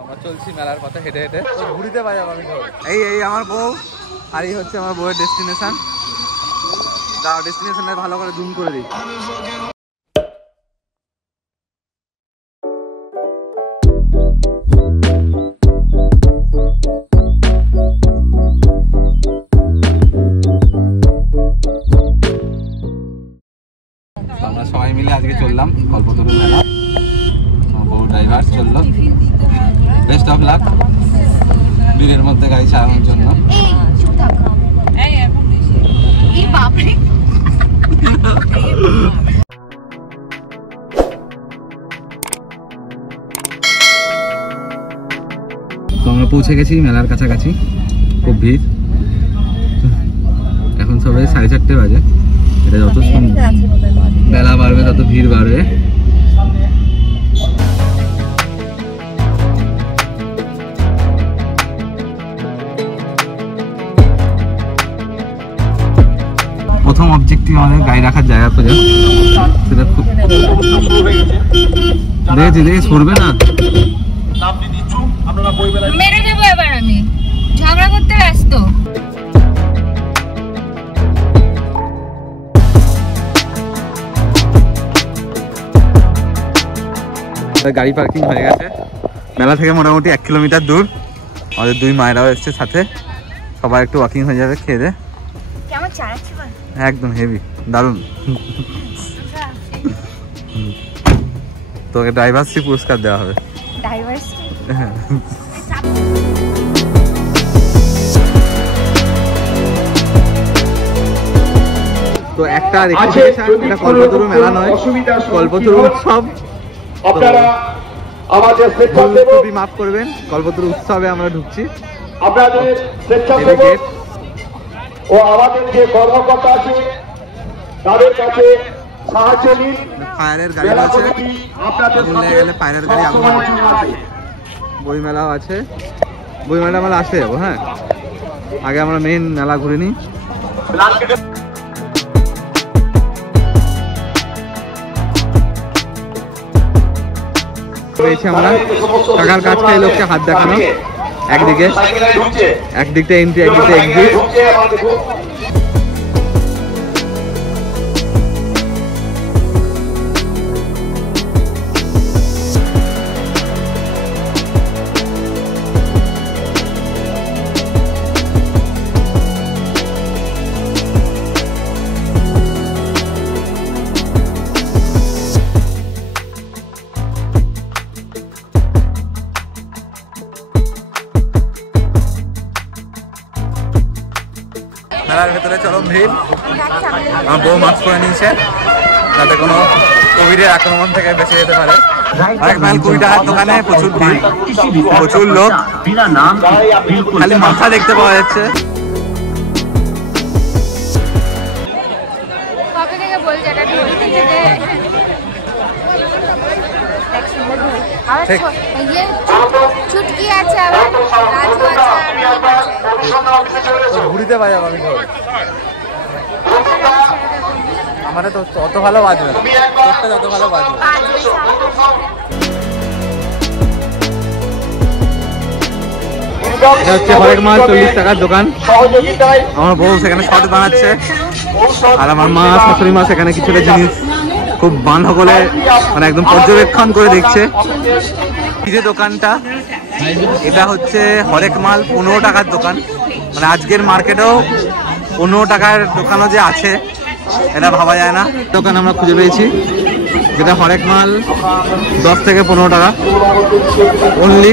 আমরা চলছি মেলার পথে হেঁটে হেঁটে, ঘুরিতে পাই যাবো আমি। এই আমার বউ, আর এই হচ্ছে আমার বউয়ের ডেস্টিনেশন। দাও ডেস্টিনেশনে ভালো করে জুম করে দিই। আমরা সবাই মিলে আজকে চললাম কল্পতরু মেলা। বউ ড্রাইভার চললো। বেস্ট অফ লাক ভিড়ের মধ্যে গাড়ি চালানোর জন্য। তো আমরা পৌঁছে গেছি মেলার কাছাকাছি, খুব ভিড়। এখন সবাই 4:30 বাজে। এটা যত বেলা বাড়বে তত ভিড় বাড়বে। প্রথম অবজেক্টিভ আমাদের গাড়ি রাখার জায়গা খোঁজা। সেটা খুব দেখে সরবে না। মেরে দেবো এবার, আমি ঝগড়া করতে ব্যস্ত। গাড়ি পার্কিং হয়ে গেছে। মেলা থেকে মোটামুটি 1 কিলোমিটার দূর। আমাদের 2 মায়েরাও এসছে সাথে। সবাই একটু ওয়াকিং হয়ে যাবে খেয়ে দে। কেমন চালাচ্ছি বল? একদম হেভি, দারুণ। তোকে ড্রাইভারসি পুরস্কার দেওয়া হবে। ডাইভার্সিটি? তো একটা এটা কল্পতরু মেলা নয়, কল্পতরু উৎসব। আপনারা আমাদের স্বেচ্ছাসেবী মাফ করবেন, কল্পতরু উৎসবে আমরা ঢুকছি। আপনাদের স্বেচ্ছাসেবক ও আমাদের যে কর্মকর্তা আছে তাদের কাছে সাহায্য নিন। ফায়ারের গাড়ি আছে, আগুন লেগে গেলে ফায়ারের গাড়ি আগুন। বই মেলাও আছে, বই মেলা আমরা আসতে যাবো। হ্যাঁ, আগে আমরা মেইন মেলা ঘুরে নিই। পেয়েছি আমরা টাকার কাজ খাই লোককে হাত দেখানো। একদিকে এন্ট্রি, একদিকে এক্সিট। মেলার ভেতরে চরম ভিড়। আমার বউ মাস্ক করে নিয়েছে যাতে কোনো কোভিডের আক্রমণ থেকে বেঁচে যেতে পারে। আরেক মাইল 20 টাকার দোকানে প্রচুর ভিড়, প্রচুর লোক, খালি মাথা দেখতে পাওয়া যাচ্ছে। ঘুরিতে পাই যাবো আমি। আমার তো অত ভালো বাজবে না, যত ভালো বাজবে। এটা হচ্ছে হরেক মাল 40 টাকার দোকান। আমার বউ সেখানে শর্ট বানাচ্ছে, আর আমার মা শাশুড়ি মা সেখানে কিছু জিনিস খুব বানহকলে মানে একদম পর্যবেক্ষণ করে দেখছে। এই যে দোকানটা, এটা হচ্ছে হরেক মাল 15 টাকার দোকান। মানে আজকের মার্কেটেও 15 টাকার দোকানও যে আছে এটা ভাবা যায় না। দোকান আমরা খুঁজে পেয়েছি যেটা হরেক মাল 10 থেকে 15 টাকা অনলি।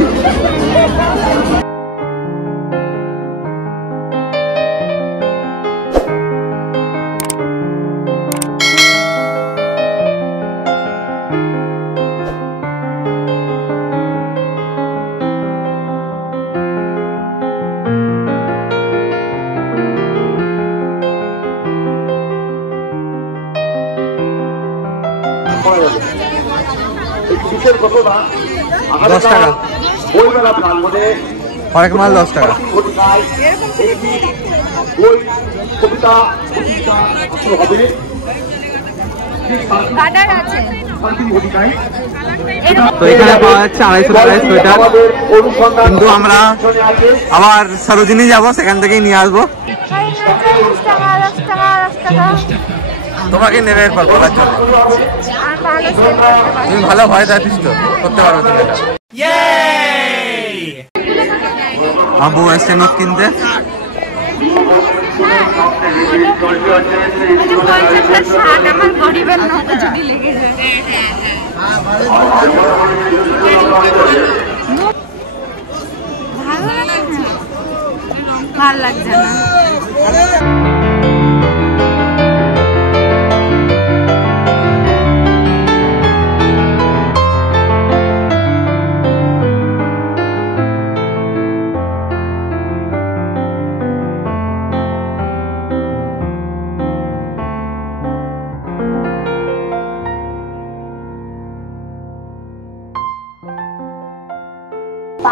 दस टाका हरेक माल 10 টাকা। কালার আছে। তো এখানে পাওয়া যাচ্ছে 250 টাকায় সোয়েটার, কিন্তু আমরা আবার সরোজিনী যাবো, সেখান থেকেই নিয়ে আসবো। তোমাকে নেবে এরপর বলার জন্য, তুমি ভালো ভয় আর্টিস্ট করতে পারবে তুমি এটা। আমার বউ এসছে নোট কিনতে। ভালো লাগছে না।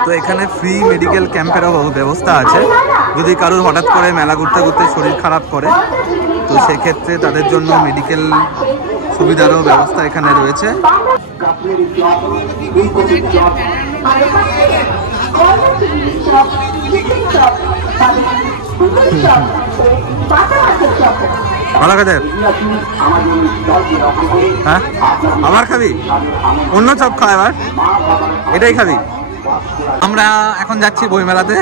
তো এখানে ফ্রি মেডিকেল ক্যাম্পেরও ব্যবস্থা আছে। যদি কারোর হঠাৎ করে মেলা ঘুরতে ঘুরতে শরীর খারাপ করে, তো সেক্ষেত্রে তাদের জন্য মেডিকেল সুবিধারও ব্যবস্থা এখানে রয়েছে। ভালো কাজে হ্যাঁ, আবার খাবি? অন্য চপ খা, এবার এটাই খাবি? আমরা এখন যাচ্ছি বইমেলাতে।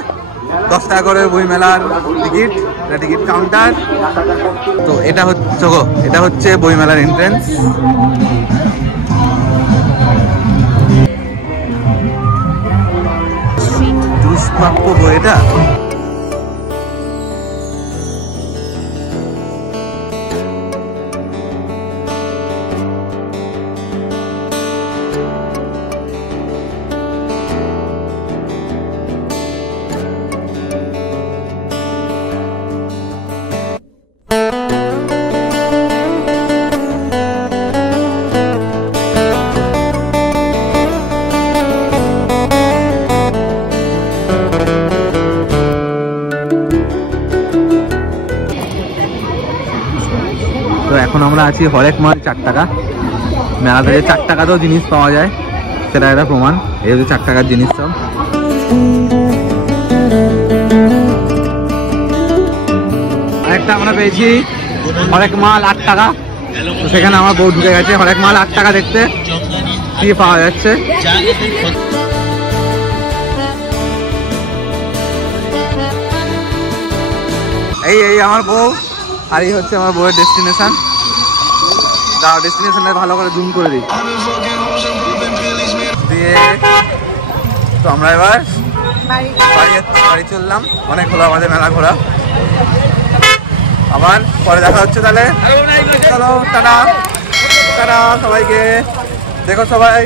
10 টাকা করে বইমেলার টিকিট, টিকিট কাউন্টার। তো এটা হচ্ছে বইমেলার এন্ট্রেন্স। দুষ্প্রাপ্য বই এটা। তো এখন আমরা আছি হরেক মাল 4 টাকা। মেলা থেকে 4 টাকাতেও জিনিস পাওয়া যায়, সেটা একটা প্রমাণ। এই হচ্ছে 4 টাকার জিনিস সব। আরেকটা আমরা পেয়েছি হরেক মাল 8 টাকা। তো সেখানে আমার বউ ঢুকে গেছে হরেক মাল 8 টাকা দেখতে কি পাওয়া যাচ্ছে। এই আমার বউ, আর এই হচ্ছে আমার বউয়ের ডেস্টিনেশন। দাও ডেস্টিনেশনে ভালো করে জুম করে দিই দিয়ে। তো আমরা এবার বাড়ি চললাম। অনেক হলো আমাদের মেলা ঘোরা, আবার পরে দেখা হচ্ছে তাহলে। চলো টাটা টাটা সবাইকে, দেখো সবাই।